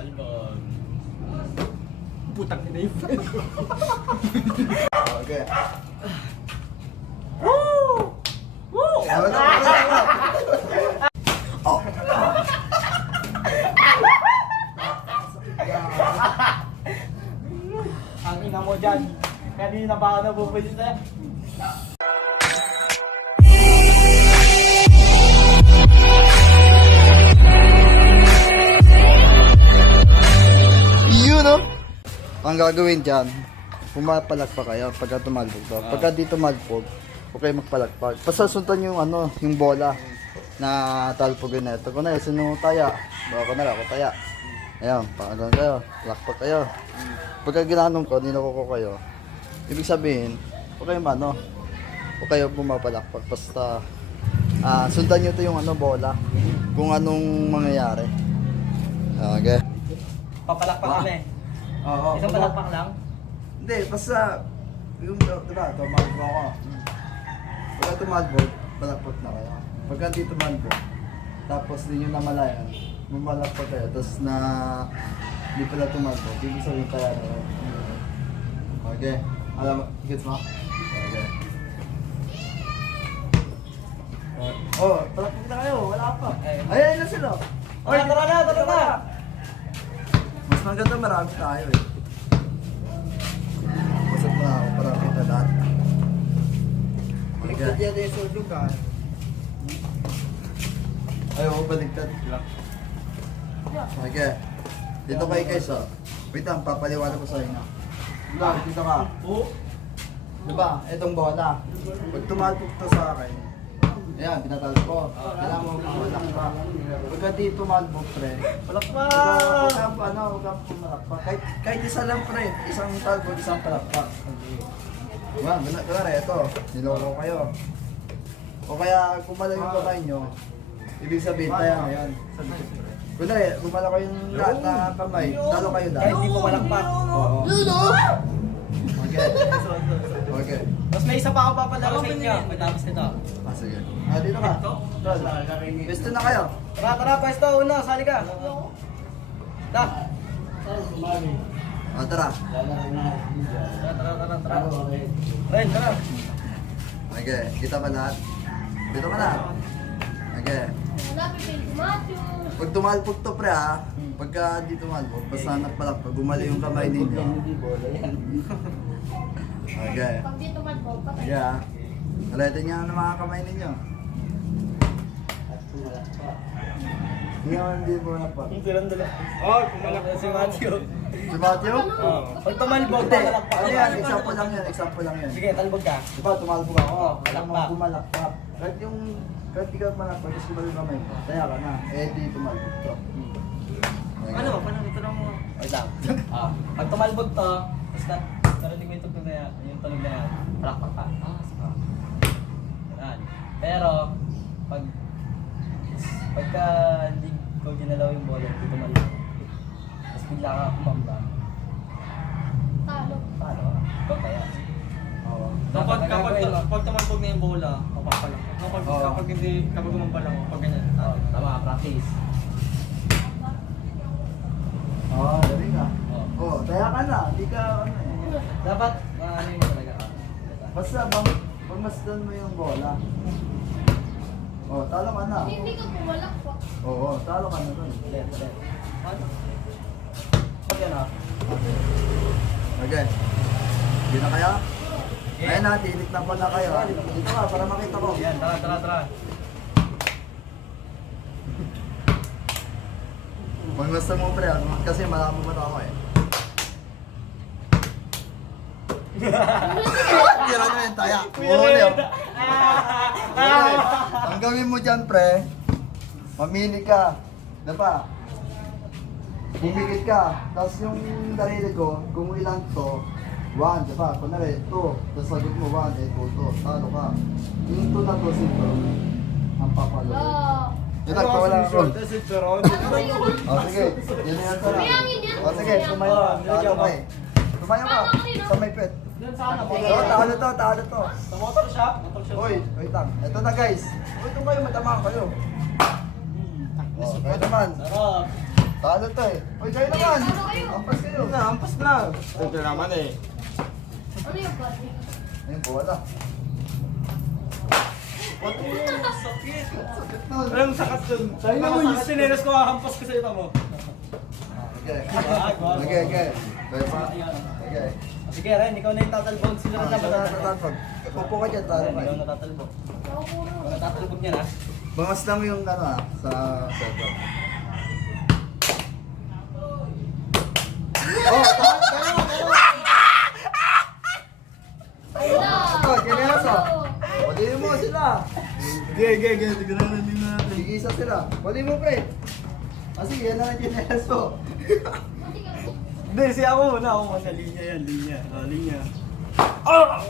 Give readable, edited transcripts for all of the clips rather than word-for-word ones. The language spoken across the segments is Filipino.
Talbog. Putang ina yung friend ko. Okay. Woo! Woo! Oh. Ang ina mo dyan. Kanina ba ako nabubusit na? Yun no? Ang gagawin dyan, pumapalakpak kayo pagka tumalbog to. Pagka di tumalbog, okay magpalakpak. Pasasuntan yung ano, yung bola na talpogin na ito. Kung na, sino taya? Baka na lang ako taya. Ayan, paano kayo, lakpak kayo. Pagka ginanong ko, ninuko ko kayo. Ibig sabihin, okay ano, okay pumapalakpak. Basta, sundan nyo to yung ano, bola. Kung anong mangyayari. Okay. Papalakpak kami. Oo. Isang palakpak lang? Hindi, basta, yung, diba, tumalbog ako. Pagka tumalbog, palakpak na kayo. Pagka di tumalbog, tapos di nyo namalayan, mamalakpak kayo, tapos na, di pala tumalbog, ibig sabihin kaya na kayo. Okay. Alam mo, gets mo? Okay. Oh, palakpak na kayo, wala pa. Ayan na sila. Oy, tara na, tara na! Mas maganda marami tayo eh. Pasok na ako para kita lahat. Ligtad yan yung sulog ka. Ayaw ko baligtad. Okay. Dito kayo guys oh. Wait lang, papaliwanag ko sa inyo. Dito ka. Diba, itong bola. Pag tumalpok to sa akin, ayan, pinatalpo ko. Kailangan mo pumalakpak. Pagka di tumalpok pre, Palakpak! huwag kang pumalakpak. Kahit isa lang pre, isang talpok, isang palakpak. Diba, kunwari, ito, niloko kayo. O kaya kumala yung kamay nyo, ibig sabihin tayo ngayon. Kunwari, kumala ko yung lahat na kamay, talo kayo Kahit dahil. di po malakpak. Oo. Okay. Okay. Mas may isa pa ako papalaro sa inyo. Matapos nito. Sige. Dito ka. Pwesto na kayo. Tara, tara, pwesto. Una, sali ka. Da. Tara. Tara. Ren, tara. Okay. Kita ba lahat? Dito ka na. Okay. Pag tumalpog to pre ha, pagka di tumalpog, basta nagpalakpag, gumali yung kamay ninyo. Okay. Pag di tumalbog, patay. Okay ha. Alitin niyo ang mga kamay ninyo. Hindi naman hindi po na pa. Oh, pumalakpak si Matthew. Si Matthew? Pag tumalbog, Hindi. palakpak. Ano yan? Example lang yan. Example lang yan. Sige, talbog ka. Diba tumalpog ako? Alam mo palakpak. pumalakpak. Kahit di ka malakpak, kasi kumali kamay mo. Taya ka na. Eh di tumalpog to. Ano ba? Paano ito lang mo? Wait lang. Pag tumalbog to, basta narinig mo yung tugtog na yan, yung tunog na yan, palakpak ka. Yan. Pero, pagka hindi ko ginalaw yung bola, hindi tumalbog. Tapos bigla ka kumamba. Talo. Paano? Ikaw kaya. Oo. Kapag tumalbog na yung bola, papapalang. Kapag gumamba lang, pag ganyan. Tama, practice. Oo, dali ka. Oo. Oo, taya ka na. Di ka ano eh. Dapat, ano mo talaga ka. Basta pagmasdan mo yung bola. Oo, talo ka na. Hindi ka pumalakpak. Oo, talo ka na dun. Ulit. Ano? Pag yan Okay. Hindi na kaya? Ayun na, tinik na pala kayo. Dito ka, para makita ko. Yan, tara. Pagmasdan mo pre, kasi malabo pa ako eh. Tira nyo yung taya. Huli oh. Okay. Ang gawin mo dyan pre, mamili ka. Diba? Bumigit ka. Tapos yung dalili ko, kung ilan to, 1, diba? Kunwari, 2. Tapos sagot mo 1, 2. Talo ka. Yung 2 na to, sito. Ang papalo. Ito, wala ako. O sige, yun na yan tara. Mayangin yan. O sige, tumayo ka. Talo ka eh. Tumayo ka. Sa may pet. Talo to. Sa motor shop? Hoy, wait lang. Ito na guys. Ito kayo, matama kayo. O, kayo naman. Sarap. Talo to eh. Uy, kayo naman. Talo kayo. Ampas kayo. Ampas na. Ito naman eh. Ano yung body? Ayun, bola. Sakit. Sakit na. Anong sakat dun? Sabi na mo yung sinelas ko, hahampas ko sa ito mo. Okay. Ah, Okay, okay. Okay, pa. Okay. Sige, Ren, ikaw na yung tatalbog. Sino na dapat tatalbog? Pupo ka dyan, talo ka. Ikaw na tatalbog. Ako puro. Ikaw na tatalbog niya na. Bangas lang yung ano sa setup. Oh, dalawa. Wala. Ito, kinelas oh. Pwede mo sila. Sige. Tignan natin. Sige-isa sila. Pwede mo pre. Kasi yan na ang kinelas mo. Mati ka. Hindi, si ako muna. Ako muna. Linya yan, linya. Linya. Ah!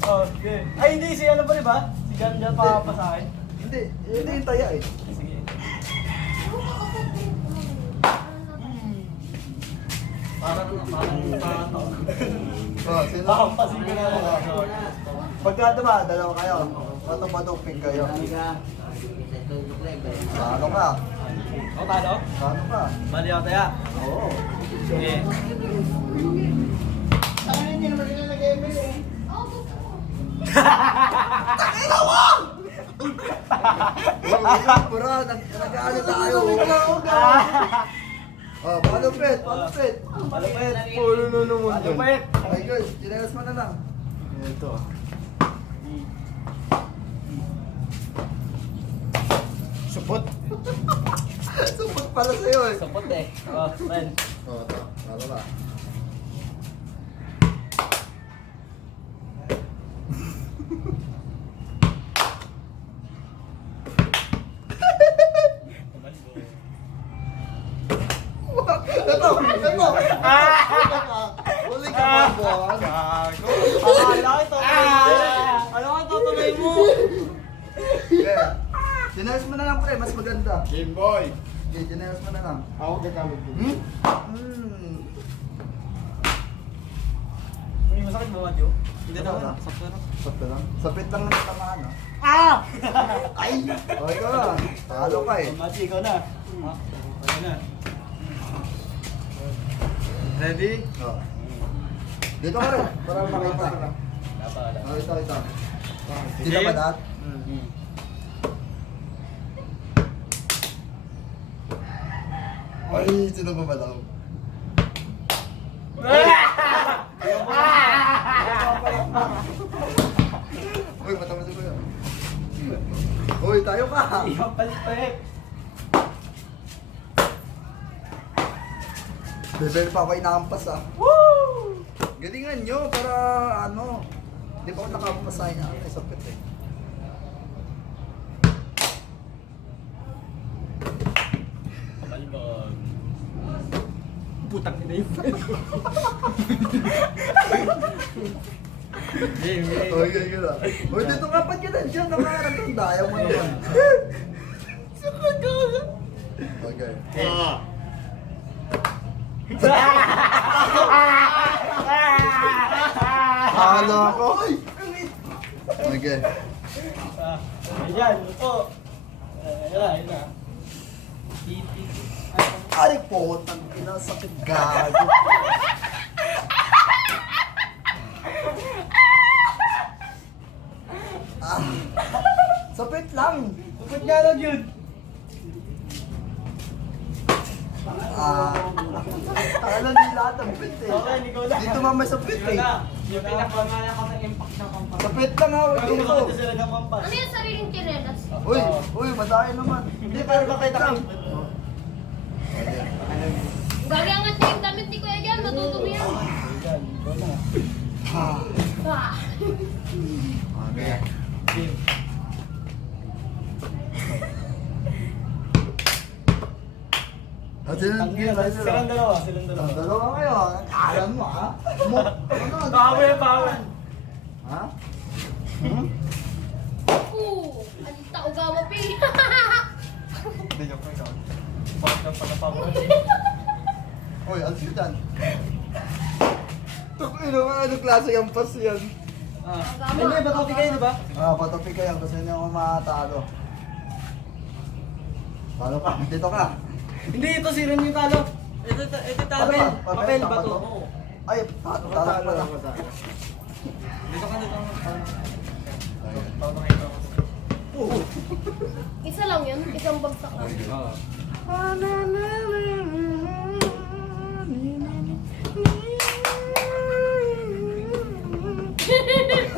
Okay. Ay, hindi. Si ano pa, di ba? Si Jan pa sa akin. Hindi, hindi yung taya eh. Sige. Parang to. Oh, sino? Pahampasin ko na. Pagka diba, dalawa kayo. Patong-patong kayo. Sano ka? O, talo? Sano ka? Mali ako tayo. Oo. Sige. Pura, nag-ano tayo. Oh, palupit. Malupit. Pulo na naman dun. Malupit. Ay, good. Chinelas mo na lang. Ito. Supot. Supot pala sa'yo eh. Sapot eh. O, Ren. Oh, ito. Talo ka. Ito! Huli ka ba, boss? Akala ko ito. Ano ka tutuloy mo? Yeah. Chinelas mo na lang pre, mas maganda. Game boy. Okay, chinelas mo na lang. Ako gagamit ko. May masakit ba, Joe? Hindi Sakto naman. lang. Sakto na. Sakto lang. Sapit lang na tamaan, ha? Ah! Ay! Okay ka na. Talo ka eh. Machi, ikaw na. Ikaw na. Ready? Oh. Dito ka rin, para makita. Dapat. Makita kita. Dito ba lahat? Ay, sino ba malaw? Uy, matamas ko yun. Uy, tayo ka! Ikaw palit. Bebel pa ako inaampas ah. Woo! Galingan nyo para ano. Di ba ako nakaampas sa inyo? Ay, sapit eh. Malbog. Putang ina yung Game. Okay, gila. Uy, dito ka pa ka dyan. Nakaharap yung daya mo naman. Okay. Ano ako? Okay. Ayan, ito. Ayan na. Ay, potang ina, sakit gago. Ah, sapit lang. Tupad nga lang yun. Alam niyo lahat ang pit eh. Okay, ikaw na. Dito mamay sa pit eh. Yung pinakamala ko ng impact ng kampas. Sapit lang ako Pero dito. makakita sila ng kampas. Ano yung sariling kinelas? Uy, madaya naman. Hindi, pero makita lang. Gagangat niya yung damit ni Kuya Jan, matutumi yan. Ayan, ikaw na. Ah. Okay. Game. At silang dalawa. Silang dalawa. Ang dalawa kayo, alam mo ha? Bawi. Ha? Hmm? Oo. Alita ugawa pi. Hindi joke na ikaw. Bakit pala pa mo? Uy, ano siya dyan? Ino, ano klase yung pass yan? Hindi, batopi kayo, di ba? Ah, patopi kayo kasi hindi ako matalo. Talo ka, dito ka. Hindi, ito si Ren yung talo. Ito talo. Ano ba? Papel, Papel, bato. bato? Oo. Ay, talo pala. Dito ka, dito ka. Isa lang yun, isang bagsak lang.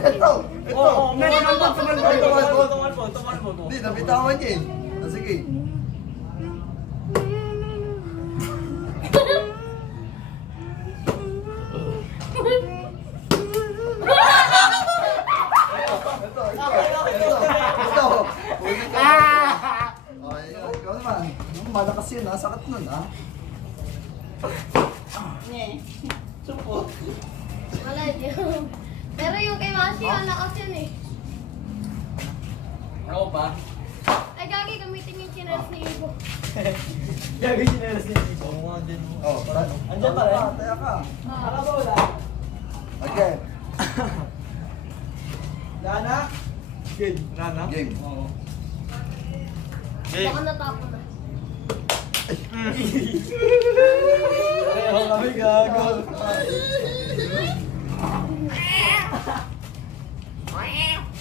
Ito! Oo, Tumalbog. tumalbog. Hindi, nabitawan niya eh. Ah, sige. Ito. Ulit ka. Okay, ikaw naman. Malakas yun ha, sakit nun ha. Wala yun. Pero yung kay Masi, ang lakas yun eh. Ako pa? Ay, gagi, gamitin yung chinelas ni Ibo. Gagawin si Nelas ni Ibo. Oh, Andyan pa rin? Taya ka. Akala ba wala? Okay, Lana? Game. Lana? game. Oo. Baka natapon na. Pareho kami gago.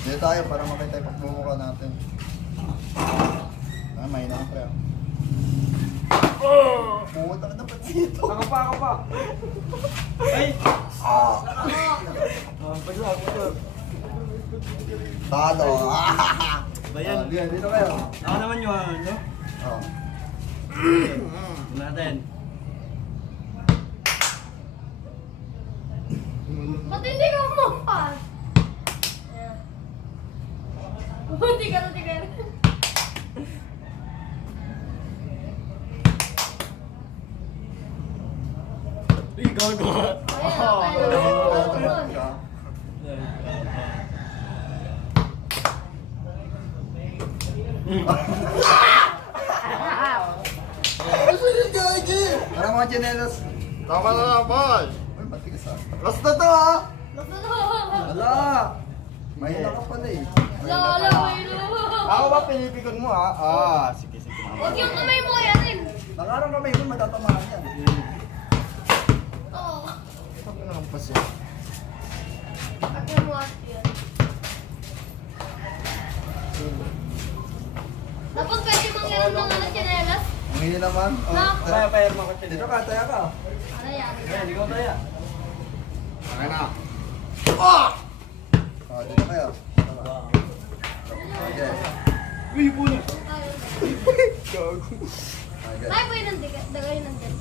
Dito tayo para makita yung pagmumukha natin. Ah, may na pre. Pumunta ka na pa dito. Ako pa. Ay! Pagsak. Talo. Bayan. Dito kayo. Ako naman yung ano? Oh. Natin. Ba't hindi ka kumampas? Buti ka. Uy, gago. Ayan, Parang mga chinelas. Tama na lang, boy. Uy, matigas ah. Last na to ah. Wala. Mahina ka pala eh. Lala, Ako ba pinipikon mo ah? Ah, sige. Huwag yung kamay mo, yan rin. Nakarang kamay mo, matatamaan yan. Oo. Ito ko na ang pasya. Ako mo at yan. Dapat pwede mangyaram ng ano, chinelas? Ang hili naman. Oh, Na. tara. Payar mo ka Dito ka, taya ka. Ano yan? Ayan, ikaw tayo. Okay na. Oh, dito kayo. Okay. Uy, puno. Okay. Ay, pwede nang dagay ng dyan.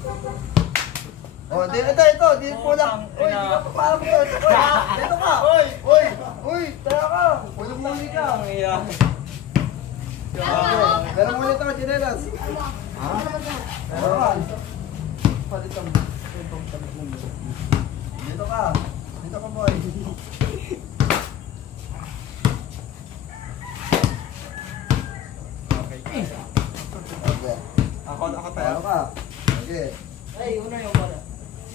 Oh, ito. Di po lang. Uy, di ka pa parang mo. Dito ka. Uy, taya ka. Puli ka. Ang iya. Pero mo nito ka, chinelas. Ha? Pero ka. Palitan mo. Dito ka. Dito ka, boy. Okay. Ako Taya ka. Okay. Ay, una yung pala.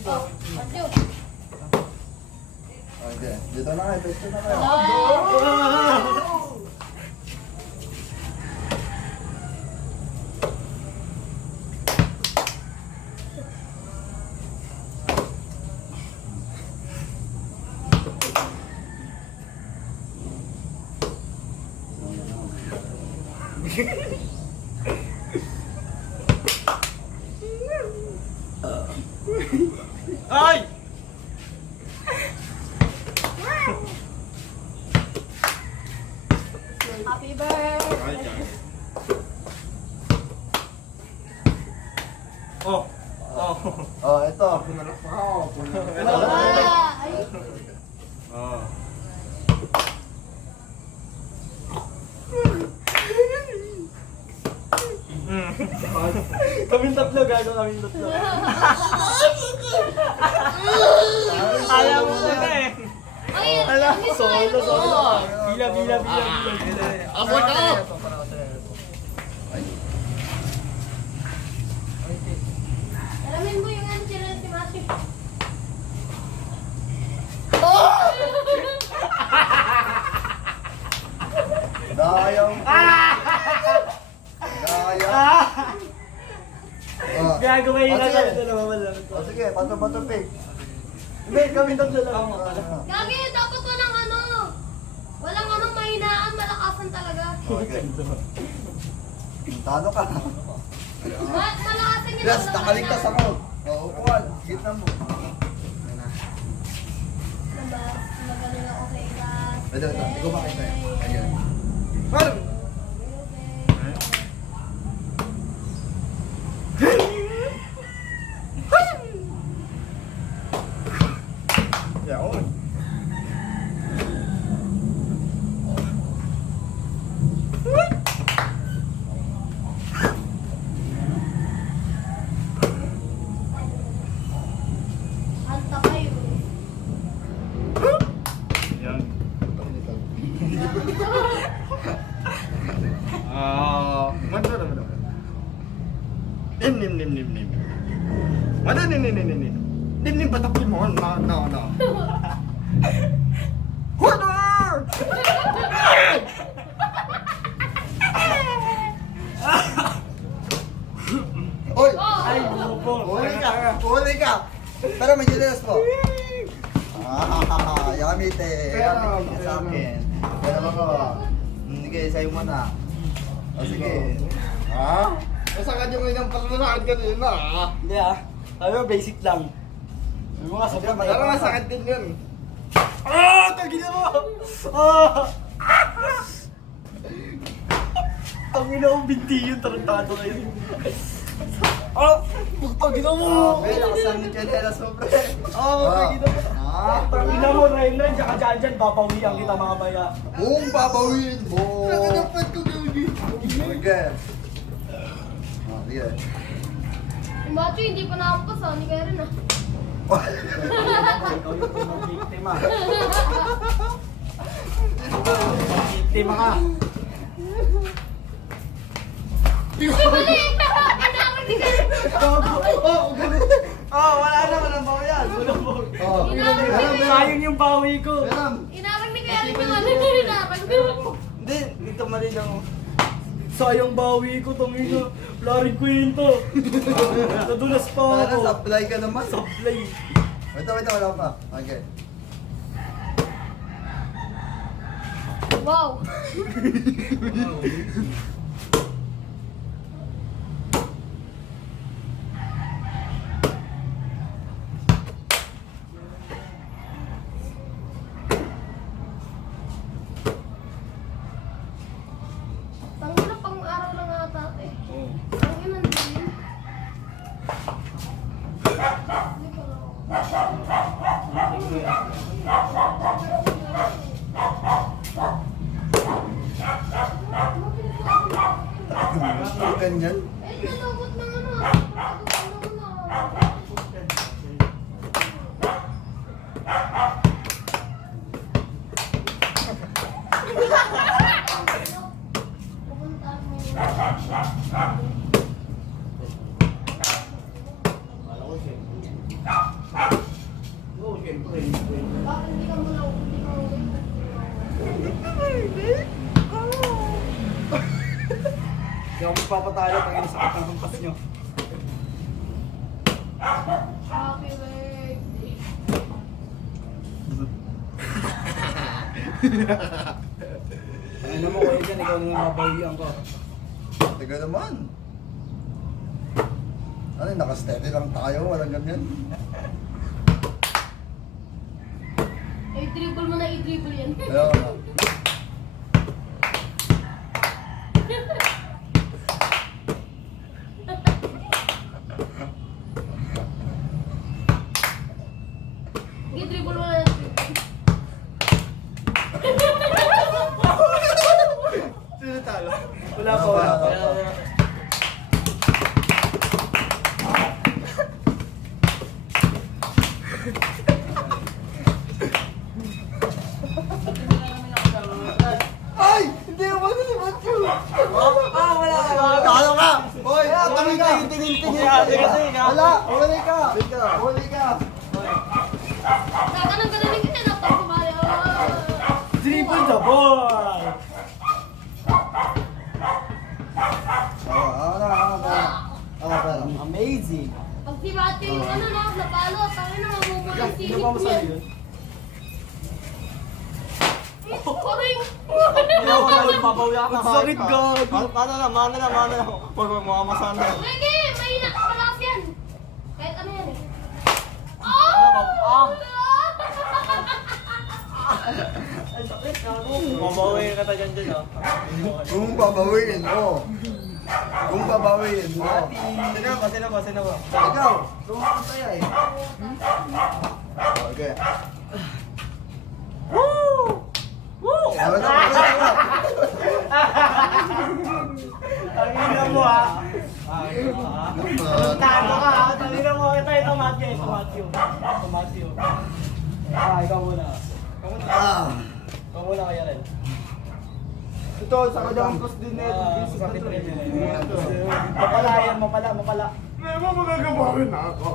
Oh, adyo. Okay. Dito na kayo. Pwesto na kayo. Ay! Happy birthday. Oh. Oh, ito. Ah, ay. Oh. Kaming tatlo, gago kaming tatlo. Ayaw mo na eh. Ay, Ala, ang isa, solo. ano? Bila. Ako ka! Alamin mo yung ano chinelas ni Masi. Dayang. Dayang. ginagawa yun Oh, lang sige. kami dalawa wala. O sige, bato-bato pick. Hindi, kami tatlo lang. Gagi, dapat walang ano. Walang ano, mahinaan, malakasan talaga. Okay. Talo ka. Malakasan yun. Yes, walang nakaligtas mahinaan. ako. O, upuan. Gitna mo. Diba? Magaling ako kay Ras. Ito, ikaw makita eh. Ayan. Parang, yaon. Hanta kayo. Yan. Madara. Nim. Mana nim. Nim patakin mo. No. Order! Oy! Ay, bupo. Huli ka! Huli ka! Pero may gilas po. Yummy te. Yummy te sa akin. Pero ako. Sige, sa'yo mo na. O sige. Ha? Masakad yung ilang pagmasakad kanina ha? Hindi ah. Sabi mo, basic lang. May mga sobrang Pero masakit din yun. Tagina mo! Ang ina kong binti yun, tarantado kayo. Tagina mo! Okay, lakasan ni Janela sobre. Tagina mo. Tagina mo, Ren, tsaka dyan, babawian kita mga baya. Buong babawin mo. Nakadapat ko gawin. Okay. Sige. Si Macho, hindi pa nakapas ah. Hindi kaya rin ah. Ikaw yung unang biktima. Biktima ka. Mali! Inaawag ni Wala naman ang bawi yan. Oh. Sayang yung bawi ko. Venom. Inawag ni kaya rin yung ano yung inawag. Hindi, dito mali lang. Sayang bawi ko, tangina. Wala rin kwento. Nadulas pa Para ako. supply ka naman. Supply. Wait, wala pa. Okay. Wow! Tangina, pang araw lang ata eh. Tangina, hindi. Hindi ko lang. Ganyan. Eh, nalabot ng ano. Bakit hindi ka muna hindi ka Hindi ako magpapatalo pag inisakit ng hampas nyo. Happy birthday. Ano mo kayo dyan, ikaw naman mabawian ko. Tiga naman. Ano yun, naka-steady lang tayo, walang ganyan. I-dribble mo na i-dribble yan. Ayaw na. I-dribble mo na i-dribble. Sino talo? Wala pa. Ay! Hindi naman si Matthew! Wala ka. Talo ka! Hoy! Kaya, Tuloy ka. ka! Tingin-tingin Kaya, tingin-tingin ka. Wala! Huli ka! Huli ka! Kakanang ganaling kasi na pag kumali. Dribble the ball! Pero. Amazing. Pag si Mati yung ano na, napalo, tangin na mamumula yung Hindi singit pa masaya niya. yun. Paring! Hindi ako talagang babawi ako ng Sakit, gago. Mana lang. Huwag mo makamasana. Sige, mahina ka malakas yan. Kahit ano yan eh. Babawi ka tayo dyan, oh. Kung babawiin mo. Kung babawiin mo. Sino ba? Ikaw, sumasaya eh. Okay. Ano na ba? Tangina mo, ha? Tano ka, ha? Tangina mo. Ito, Matthew. Ikaw muna. Ikaw muna kaya rin. Ito, sa kanyang post din na Bakit rin yun? Mapala yan, mapala. Memo, magagawin ako.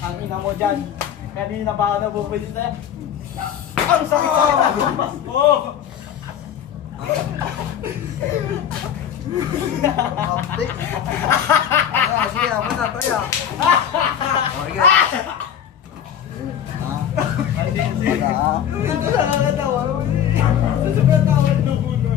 Ang ina mo dyan. Kanina pa ako nabubusin sa'yo. Ang sakit sa mas mo! Optik. Sige, ako na, tayo. Okay. Hindi ko nakakatawa. Sobrang tawa na muna.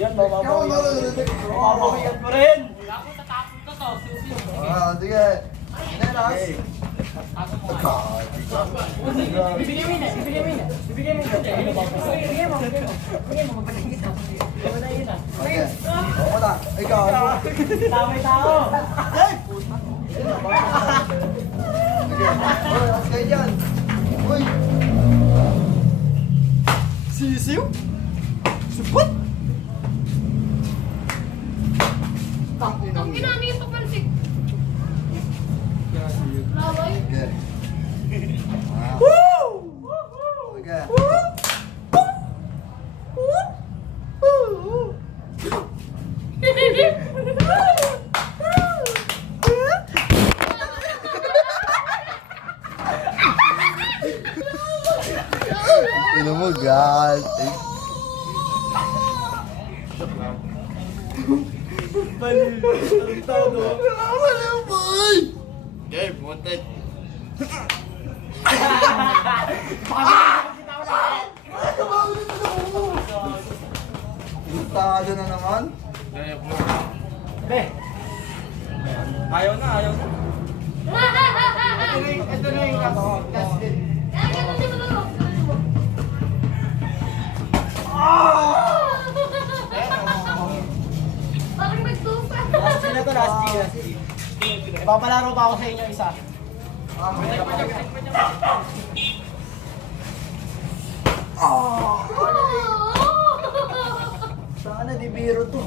Yan, mamawigan mo rin. Sige. Nenas. Okay. Ako na. Ikaw. Tamay tao. Sige. Uy, as kayo dyan. Uy. Sisiw? Supot? Ang ginamit yung papansik. Laway. Okay. Okay. Ino mo, God. Tarantado. Game, wanted. Tado na naman. Be. Ayaw na. Ito na yung last hit. Kaya ganun din mo laro. Parang nagtupa. Last G na to, last G. Papalaro pa ako sa inyo isa. Sana di biro to.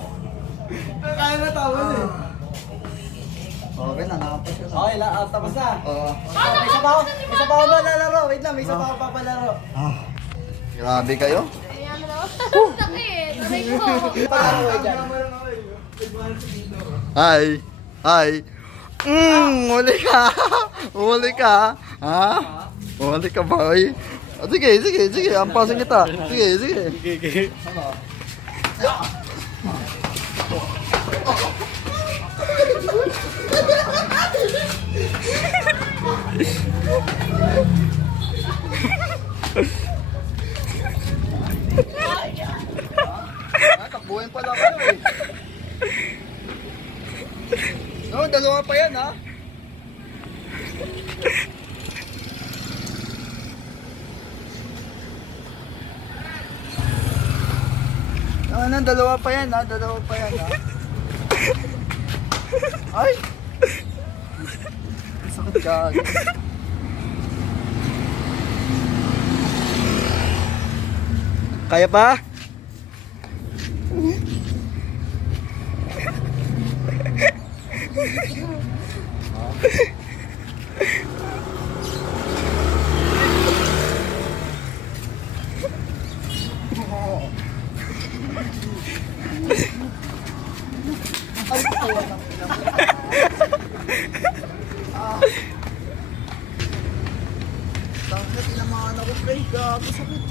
Kaya na tawa eh. Okay na, nakapas yun. Okay, tapos na. Oo. May isa pa ako malalaro. Wait lang, may isa pa ako papalaro. Grabe kayo. Ayan mo na. Sakit. Aray ko. Palaro ko dyan. Hi. Hi. Huli ka. Huli ka. Ha? Huli ka, boy. Sige. Ampasin kita. Sige. Takbuhin pala kayo eh. No, dalawa pa yan ha. Dalawa pa yan ha. Ay! Sakit ka. Kaya pa? Oo. Ay, po ng pinang. Tangina, tinamaan ako, pre. Gago, sakit.